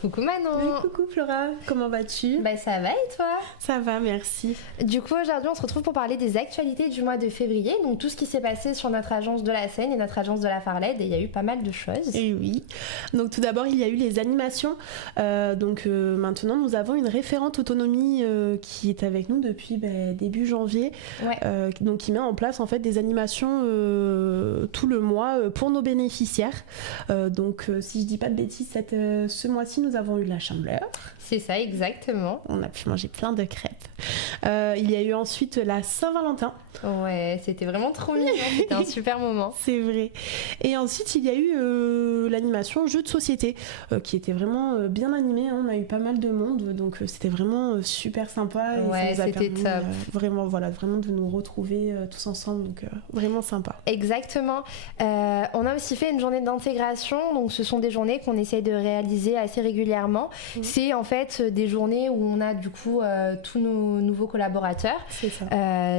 Coucou Manon. Oui, coucou Flora, comment vas-tu? Ça va et toi? Ça va, merci. Du coup aujourd'hui on se retrouve pour parler des actualités du mois de février, donc tout ce qui s'est passé sur notre agence de la Seine et notre agence de la Farled, et il y a eu pas mal de choses. Et oui, donc tout d'abord il y a eu les animations, maintenant nous avons une référente autonomie qui est avec nous depuis début janvier, donc qui met en place en fait des animations tout le mois pour nos bénéficiaires. Si je dis pas de bêtises, ce mois-ci nous avons eu la Chandeleur. C'est ça, exactement. On a pu manger plein de crêpes. Il y a eu ensuite la Saint-Valentin. Ouais, c'était vraiment trop mignon, c'était un super moment. C'est vrai. Et ensuite, il y a eu l'animation jeu de société, qui était vraiment bien animée. Hein. On a eu pas mal de monde, donc c'était vraiment super sympa. Et ouais, ça nous a c'était permis, top. Vraiment de nous retrouver tous ensemble, donc vraiment sympa. Exactement. On a aussi fait une journée d'intégration, donc ce sont des journées qu'on essaye de réaliser assez régulièrement. C'est en fait des journées où on a du coup tous nos nouveaux collaborateurs. C'est ça.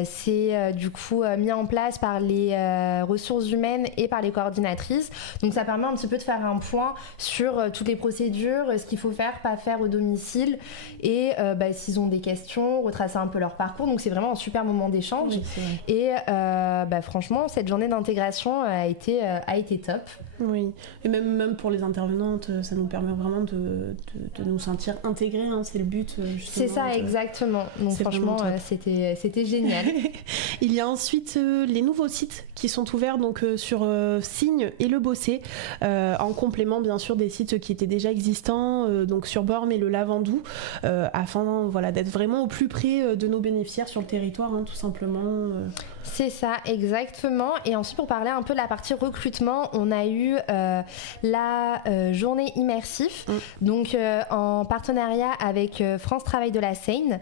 C'est du coup mis en place par les ressources humaines et par les coordinatrices. Donc ça permet un petit peu de faire un point sur toutes les procédures, ce qu'il faut faire, pas faire au domicile, et s'ils ont des questions, retracer un peu leur parcours. Donc c'est vraiment un super moment d'échange. Oui, et franchement, cette journée d'intégration a été top. Oui, et même pour les intervenantes, ça nous permet vraiment de nous sentir intégrés, hein, c'est le but. C'est ça, exactement. Donc franchement, c'était génial. Il y a ensuite les nouveaux sites qui sont ouverts donc sur Signes et Le Bossé, en complément bien sûr des sites qui étaient déjà existants, donc sur Bormes et le Lavandou, afin d'être vraiment au plus près de nos bénéficiaires sur le territoire, hein, tout simplement. C'est ça, exactement. Et ensuite, pour parler un peu de la partie recrutement, on a eu la journée immersif, donc en partenariat avec France Travail de la Seine.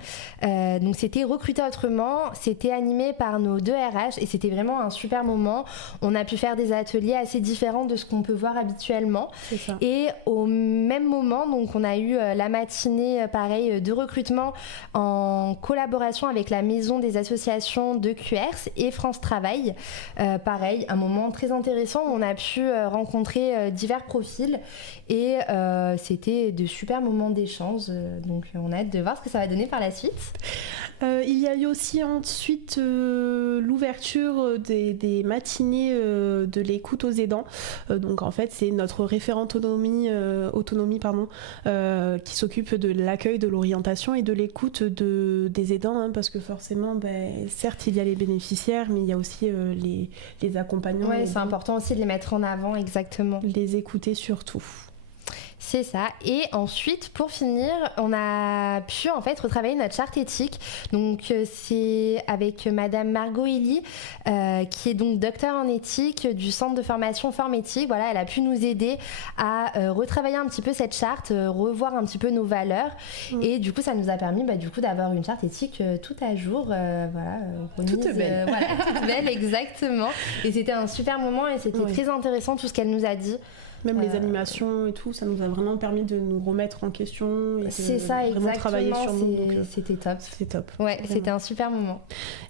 Donc c'était recruter autrement, c'était animé par nos 2 RH et c'était vraiment un super moment. On a pu faire des ateliers assez différents de ce qu'on peut voir habituellement. C'est ça. Et au même moment, donc on a eu la matinée pareil de recrutement en collaboration avec la maison des associations de QRS et France Travail. Pareil, un moment très intéressant où on a pu rencontrer divers profils et c'était de super moments d'échange, donc on a hâte de voir ce que ça va donner par la suite. Il y a eu aussi ensuite l'ouverture des matinées de l'écoute aux aidants, donc en fait c'est notre référente autonomie qui s'occupe de l'accueil, de l'orientation et de l'écoute des aidants, hein, parce que forcément certes il y a les bénéficiaires mais il y a aussi les accompagnants. Ouais, c'est important aussi de les mettre en avant, exactement. Les écouter surtout. C'est ça. Et ensuite, pour finir, on a pu en fait retravailler notre charte éthique. Donc c'est avec Madame Margot Elie, qui est donc docteur en éthique du centre de formation Forméthique. Voilà, elle a pu nous aider à retravailler un petit peu cette charte, revoir un petit peu nos valeurs. Et du coup, ça nous a permis d'avoir une charte éthique tout à jour. Remise, toute belle. Toute belle, exactement. Et c'était un super moment et c'était très intéressant tout ce qu'elle nous a dit. Même les animations et tout, ça nous a vraiment permis de nous remettre en question et de vraiment travailler sur nous. C'était top. C'était top. Ouais, vraiment. C'était un super moment.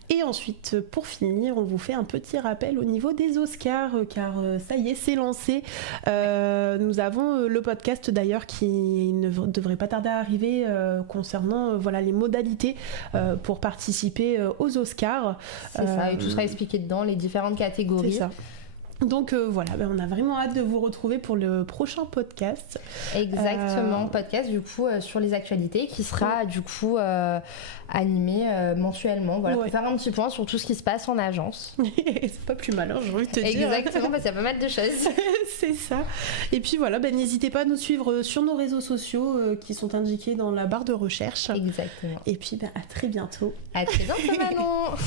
Et ensuite, pour finir, on vous fait un petit rappel au niveau des Oscars, car ça y est, c'est lancé. Nous avons le podcast d'ailleurs qui ne devrait pas tarder à arriver concernant les modalités pour participer aux Oscars. C'est ça, et tout sera expliqué dedans, les différentes catégories. C'est ça. Donc on a vraiment hâte de vous retrouver pour le prochain podcast. Exactement, podcast du coup sur les actualités qui sera du coup animé mensuellement, pour faire un petit point sur tout ce qui se passe en agence. C'est pas plus mal, hein, j'ai envie de te dire. Exactement, parce qu'il y a pas mal de choses. C'est ça. Et puis n'hésitez pas à nous suivre sur nos réseaux sociaux qui sont indiqués dans la barre de recherche. Exactement. Et puis à très bientôt. À très bientôt Manon.